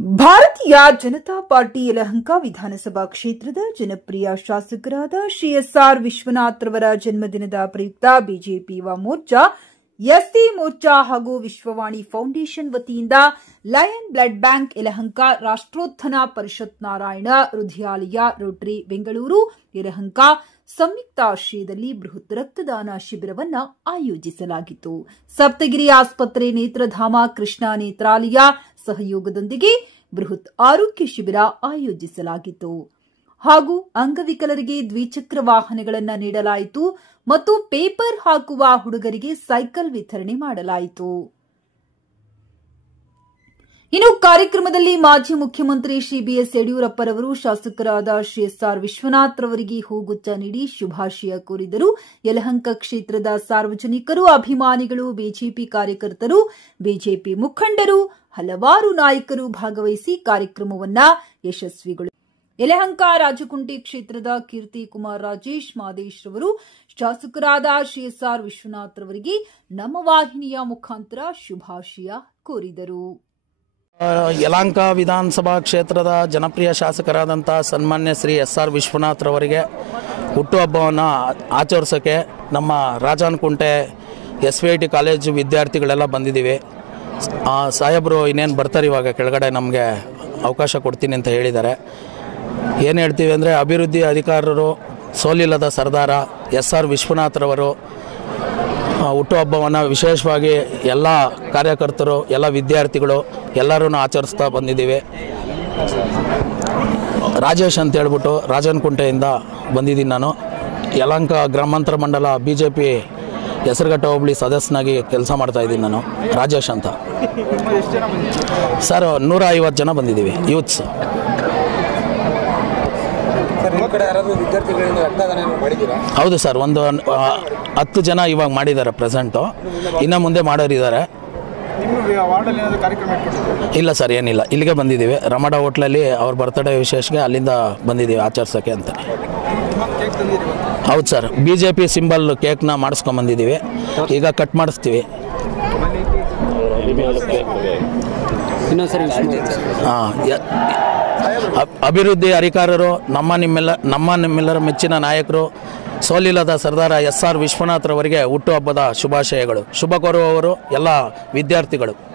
ಭಾರತೀಯ ಜನತಾ ಪಾರ್ಟಿ ಯಲಹಂಕ ವಿಧಾನಸಭಾ ಕ್ಷೇತ್ರದ ಜನಪ್ರಿಯ ಶಾಸಕರಾದ ಶ್ರೀ ಎಸ್.ಆರ್. ವಿಶ್ವನಾಥ್ ರವರ ಜನ್ಮದಿನದ ಪ್ರಯುಕ್ತ ಬಿಜೆಪಿ ಯುವ ಮೋರ್ಚಾ, ಎಸ್ಟಿ ಮೋರ್ಚಾ ಹಾಗೂ ವಿಶ್ವವಾಣಿ ಫೌಂಡೇಶನ್ ವತಿಯಿಂದ lion blood bank Yelahanka, Rashtrotthana ಪರಿಷತ್ ನಾರಾಯಣ ಹೃದಯಾಲಯ, ರೋಟರಿ ಬೆಂಗಳೂರು ಯಲಹಂಕ ಸಂಯುಕ್ತಾಶ್ರಯದಲ್ಲಿ ಬೃಹತ್ ರಕ್ತದಾನ ಶಿಬಿರವನ್ನು ಆಯೋಜಿಸಲಾಗಿತ್ತು. ಸಪ್ತಗಿರಿ ಆಸ್ಪತ್ರೆ, ನೇತ್ರಧಾಮ, ಕೃಷ್ಣ ನೇತ್ರಾಲಯ ಸಹಯೋಗದೊಂದಿಗೆ ಬೃಹತ್ ಆರೋಗ್ಯ ಶಿಬಿರ ಆಯೋಜಿಸಲಾಗಿತ್ತು ಹಾಗೂ ಅಂಗವಿಕಲರಿಗೆ ದ್ವಿಚಕ್ರ ವಾಹನಗಳನ್ನು ನೀಡಲಾಯಿತು ಮತ್ತು ಪೇಪರ್ ಹಾಕುವ ಹುಡುಗರಿಗೆ ಸೈಕಲ್ ವಿತರಣೆ ಮಾಡಲಾಯಿತು. ಇನ್ನು ಕಾರ್ಯಕ್ರಮದಲ್ಲಿ ಮಾಜಿ ಮುಖ್ಯಮಂತ್ರಿ ಶ್ರೀ ಬಿಎಸ್ ಯಡಿಯೂರಪ್ಪರವರು ಶಾಸಕರಾದ ಶ್ರೀ ಎಸ್.ಆರ್. ವಿಶ್ವನಾಥ್ ರವರಿಗೆ ಹೂಗುಚ್ಛ ನೀಡಿ ಶುಭಾಶಯ ಕೋರಿದರು. ಯಲಹಂಕ ಕ್ಷೇತ್ರದ ಸಾರ್ವಜನಿಕರು, ಅಭಿಮಾನಿಗಳು, ಬಿಜೆಪಿ ಕಾರ್ಯಕರ್ತರು, ಬಿಜೆಪಿ ಮುಖಂಡರು, ಹಲವಾರು ನಾಯಕರು ಭಾಗವಹಿಸಿ ಕಾರ್ಯಕ್ರಮವನ್ನು ಯಶಸ್ವಿಗೊಳಿಸಿದರು. ಯಲಹಂಕ ರಾಜಕುಂಟೆ ಕ್ಷೇತ್ರದ ಕೀರ್ತಿ ಕುಮಾರ್ ರಾಜೇಶ್ ಮಾದೇಶ್ ರವರು ಶಾಸಕರಾದ ಶ್ರೀ ಎಸ್.ಆರ್. ವಿಶ್ವನಾಥ್ ರವರಿಗೆ ನಮ್ಮ ವಾಹಿನಿಯ ಮುಖಾಂತರ ಶುಭಾಶಯ ಕೋರಿದರು. ಯಲಹಂಕ ವಿಧಾನಸಭಾ ಕ್ಷೇತ್ರದ ಜನಪ್ರಿಯ ಶಾಸಕರಾದಂಥ ಸನ್ಮಾನ್ಯ ಶ್ರೀ ಎಸ್.ಆರ್. ವಿಶ್ವನಾಥ್ ರವರಿಗೆ ಹುಟ್ಟುಹಬ್ಬವನ್ನು ಆಚರಿಸೋಕ್ಕೆ ನಮ್ಮ ರಾಜನಕುಂಟೆ SVIT ಕಾಲೇಜು ವಿದ್ಯಾರ್ಥಿಗಳೆಲ್ಲ ಬಂದಿದ್ದೀವಿ. ಸಾಹೇಬರು ಇನ್ನೇನು ಬರ್ತಾರೆ, ಇವಾಗ ಕೆಳಗಡೆ ನಮಗೆ ಅವಕಾಶ ಕೊಡ್ತೀನಿ ಅಂತ ಹೇಳಿದ್ದಾರೆ. ಏನು ಹೇಳ್ತೀವಿ ಅಂದರೆ, ಅಭಿವೃದ್ಧಿ ಅಧಿಕಾರರು, ಸೋಲಿಲ್ಲದ ಸರ್ದಾರ ಎಸ್.ಆರ್. ವಿಶ್ವನಾಥ್ ರವರು ಹುಟ್ಟುಹಬ್ಬವನ್ನು ವಿಶೇಷವಾಗಿ ಎಲ್ಲ ಕಾರ್ಯಕರ್ತರು, ಎಲ್ಲ ವಿದ್ಯಾರ್ಥಿಗಳು ಎಲ್ಲರೂ ಆಚರಿಸ್ತಾ ಬಂದಿದ್ದೀವಿ. ರಾಜೇಶ್ ಅಂತ ಹೇಳ್ಬಿಟ್ಟು ರಾಜನಕುಂಟೆಯಿಂದ ಬಂದಿದ್ದೀನಿ. ನಾನು ಯಲಹಂಕ ಗ್ರಾಮಾಂತರ ಮಂಡಲ BJP ಹೆಸರುಘಟ್ಟ ಹೋಬಳಿ ಸದಸ್ಯನಾಗಿ ಕೆಲಸ ಮಾಡ್ತಾಯಿದ್ದೀನಿ. ನಾನು ರಾಜೇಶ್ ಅಂತ ಸರ್. 150 ಜನ ಬಂದಿದ್ದೀವಿ, ಯೂತ್ಸ್. ಹೌದು ಸರ್, ಒಂದು 10 ಜನ ಇವಾಗ ಮಾಡಿದ್ದಾರೆ ಪ್ರೆಸೆಂಟು, ಇನ್ನು ಮುಂದೆ ಮಾಡೋರಿದ್ದಾರೆ. ಇಲ್ಲ ಸರ್, ಏನಿಲ್ಲ, ಇಲ್ಲಿಗೆ ಬಂದಿದ್ದೀವಿ. ರಮಡ ಹೋಟ್ಲಲ್ಲಿ ಅವ್ರ ಬರ್ತ್ಡೇ ವಿಶೇಷಗೆ ಅಲ್ಲಿಂದ ಬಂದಿದ್ದೀವಿ ಆಚರಿಸೋಕ್ಕೆ ಅಂತ. ಹೌದು ಸರ್, BJP ಸಿಂಬಲ್ ಕೇಕ್ನ ಮಾಡಿಸ್ಕೊಂಬಂದಿದ್ದೀವಿ, ಈಗ ಕಟ್ ಮಾಡಿಸ್ತೀವಿ. ಅಭಿವೃದ್ಧಿ ಅಧಿಕಾರರು, ನಮ್ಮ ನಿಮ್ಮೆಲ್ಲರ ಮೆಚ್ಚಿನ ನಾಯಕರು, ಸೋಲಿಲ್ಲದ ಸರ್ದಾರ ಎಸ್.ಆರ್. ವಿಶ್ವನಾಥ್ ರವರಿಗೆ ಹುಟ್ಟುಹಬ್ಬದ ಶುಭಾಶಯಗಳು. ಶುಭ ಕೋರುವವರು ಎಲ್ಲ ವಿದ್ಯಾರ್ಥಿಗಳು.